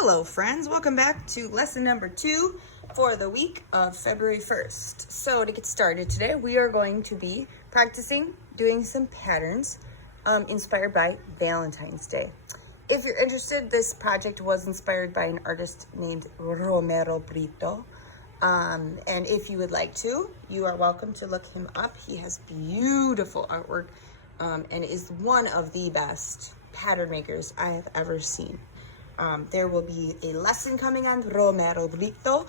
Hello friends, welcome back to lesson number 2 for the week of February 1st. So to get started today, we are going to be practicing doing some patterns inspired by Valentine's Day. If you're interested, this project was inspired by an artist named Romero Brito. And if you would like to, you are welcome to look him up. He has beautiful artwork and is one of the best pattern makers I have ever seen. There will be a lesson coming on Romero Brito,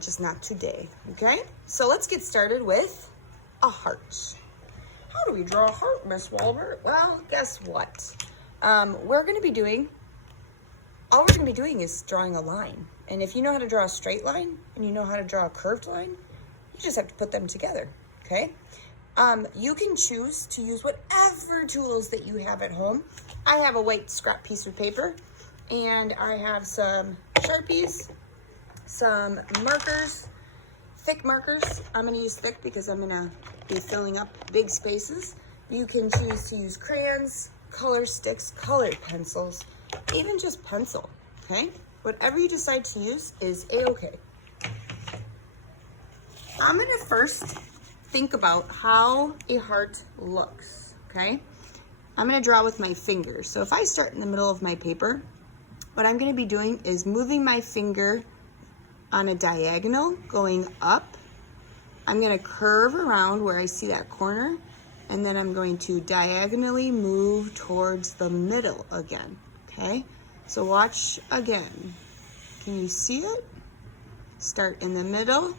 just not today, okay? So let's get started with a heart. How do we draw a heart, Miss Walbert? Well, guess what? All we're gonna be doing is drawing a line. And if you know how to draw a straight line and you know how to draw a curved line, you just have to put them together, okay? You can choose to use whatever tools that you have at home. I have a white scrap piece of paper, and I have some Sharpies, some markers, thick markers. I'm gonna use thick because I'm gonna be filling up big spaces. You can choose to use crayons, color sticks, colored pencils, even just pencil, okay? Whatever you decide to use is a-okay. I'm gonna first think about how a heart looks, okay? I'm gonna draw with my fingers. So if I start in the middle of my paper, what I'm gonna be doing is moving my finger on a diagonal, going up. I'm gonna curve around where I see that corner, and then I'm going to diagonally move towards the middle again, okay? So watch again. Can you see it? Start in the middle,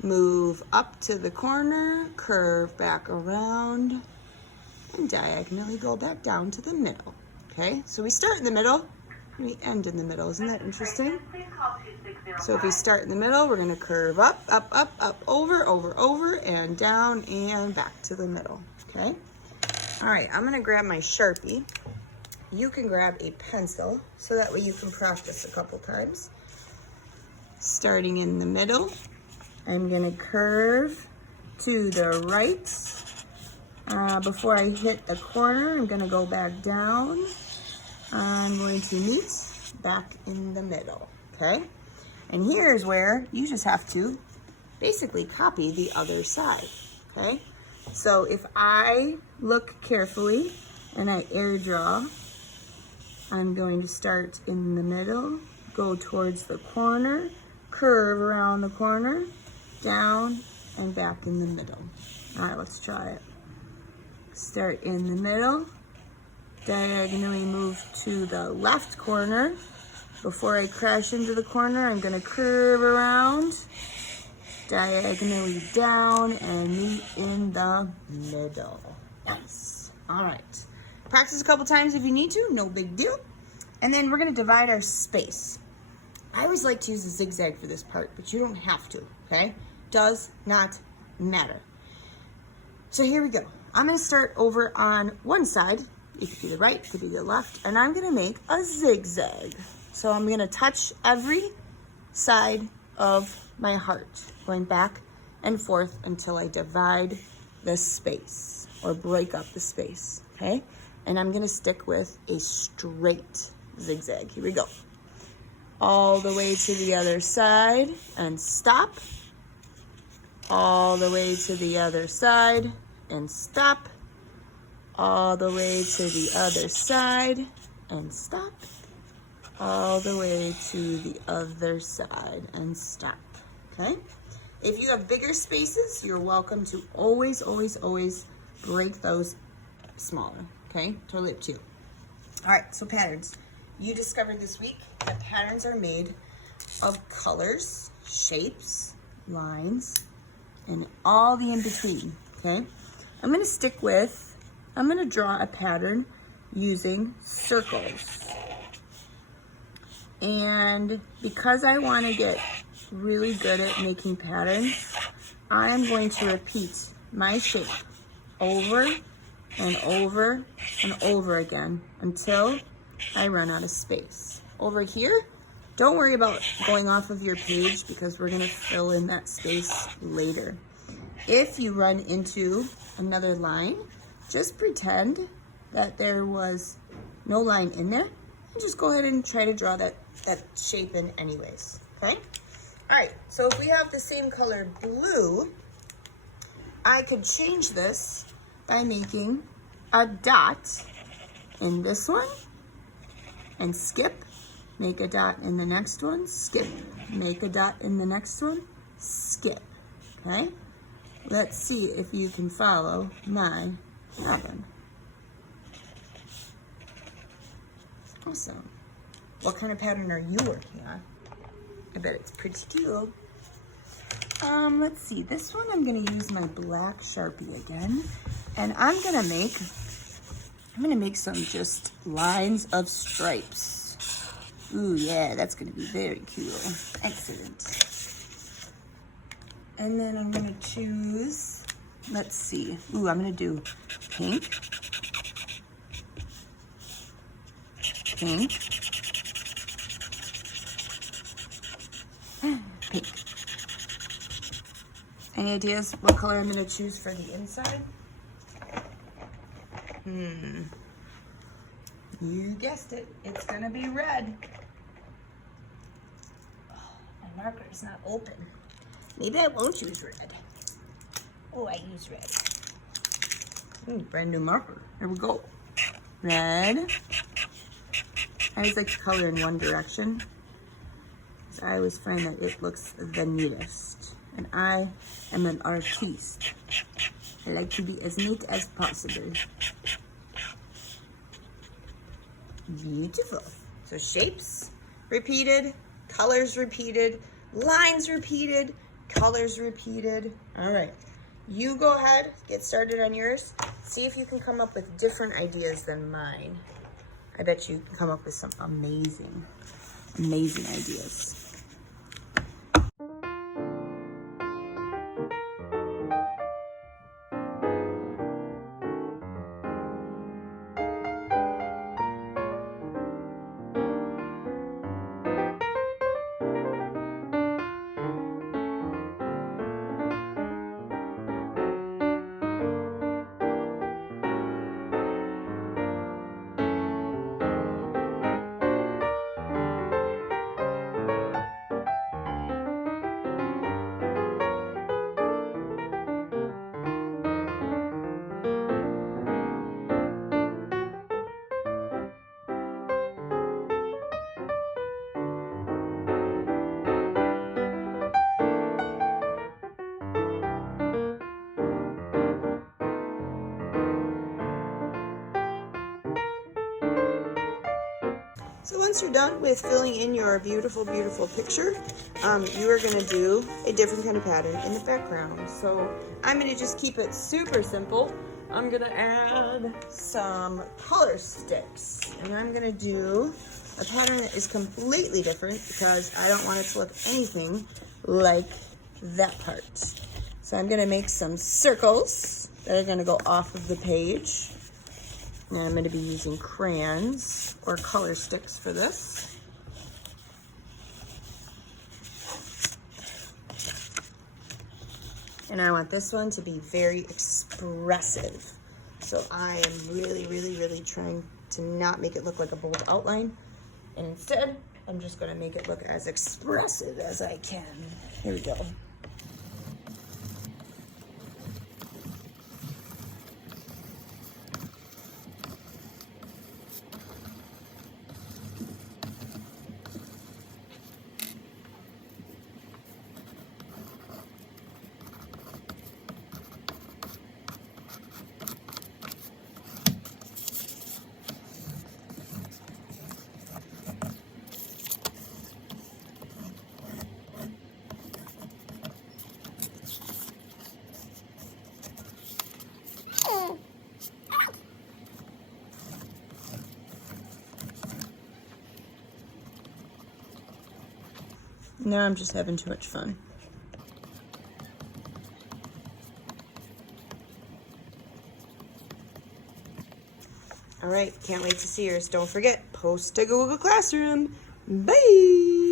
move up to the corner, curve back around, and diagonally go back down to the middle, okay? So we start in the middle, we end in the middle. Isn't that interesting? So if we start in the middle, we're going to curve up, up, up, up, over, over, over, and down and back to the middle. Okay? All right, I'm going to grab my Sharpie. You can grab a pencil so that way you can practice a couple times. Starting in the middle, I'm going to curve to the right. Before I hit the corner, I'm going to go back down. I'm going to meet back in the middle, okay? And here's where you just have to basically copy the other side, okay? So if I look carefully and I air draw, I'm going to start in the middle, go towards the corner, curve around the corner, down and back in the middle. All right, let's try it. Start in the middle, diagonally move to the left corner. Before I crash into the corner, I'm gonna curve around, diagonally down, and meet in the middle. Nice. All right. Practice a couple times if you need to, no big deal. And then we're gonna divide our space. I always like to use a zigzag for this part, but you don't have to, okay? Does not matter. So here we go. I'm gonna start over on one side. It could be the right, it could be the left, and I'm gonna make a zigzag. So I'm gonna touch every side of my heart, going back and forth until I divide the space or break up the space, okay? And I'm gonna stick with a straight zigzag. Here we go. All the way to the other side and stop. All the way to the other side and stop. All the way to the other side and stop. All the way to the other side and stop, okay? If you have bigger spaces, you're welcome to always, always, always break those smaller, okay? Totally up to you. All right, so patterns. You discovered this week that patterns are made of colors, shapes, lines, and all the in-between, okay? I'm gonna draw a pattern using circles. And because I wanna get really good at making patterns, I'm going to repeat my shape over and over and over again until I run out of space. Over here, don't worry about going off of your page because we're gonna fill in that space later. If you run into another line, just pretend that there was no line in there and just go ahead and try to draw that shape in anyways, okay? All right, so if we have the same color blue, I could change this by making a dot in this one and skip, make a dot in the next one, skip, make a dot in the next one, skip, okay? Let's see if you can follow my pattern. Awesome. What kind of pattern are you working on? I bet it's pretty cute. Let's see, this one I'm gonna use my black Sharpie again, and I'm gonna make some just lines of stripes. Ooh, yeah, that's gonna be very cool. Excellent. And then I'm gonna choose, let's see. Ooh, I'm gonna do pink, pink, pink. Any ideas what color I'm gonna choose for the inside? You guessed it, it's gonna be red. Oh, my marker is not open. Maybe I won't use red. Oh, I use red. Brand new marker. Here we go. Red. I always like to color in one direction, because I always find that it looks the neatest. And I am an artiste. I like to be as neat as possible. Beautiful. So shapes repeated, colors repeated, lines repeated, colors repeated. All right, you go ahead, get started on yours. See if you can come up with different ideas than mine. I bet you can come up with some amazing, amazing ideas. So once you're done with filling in your beautiful, beautiful picture, you are gonna do a different kind of pattern in the background. So I'm gonna just keep it super simple. I'm gonna add some color sticks, and I'm gonna do a pattern that is completely different because I don't want it to look anything like that part. So I'm gonna make some circles that are gonna go off of the page. And I'm going to be using crayons or color sticks for this. And I want this one to be very expressive. So I am really, really, really trying to not make it look like a bold outline. And instead, I'm just going to make it look as expressive as I can. Here we go. Now I'm just having too much fun. All right, can't wait to see yours. Don't forget, post to Google Classroom. Bye.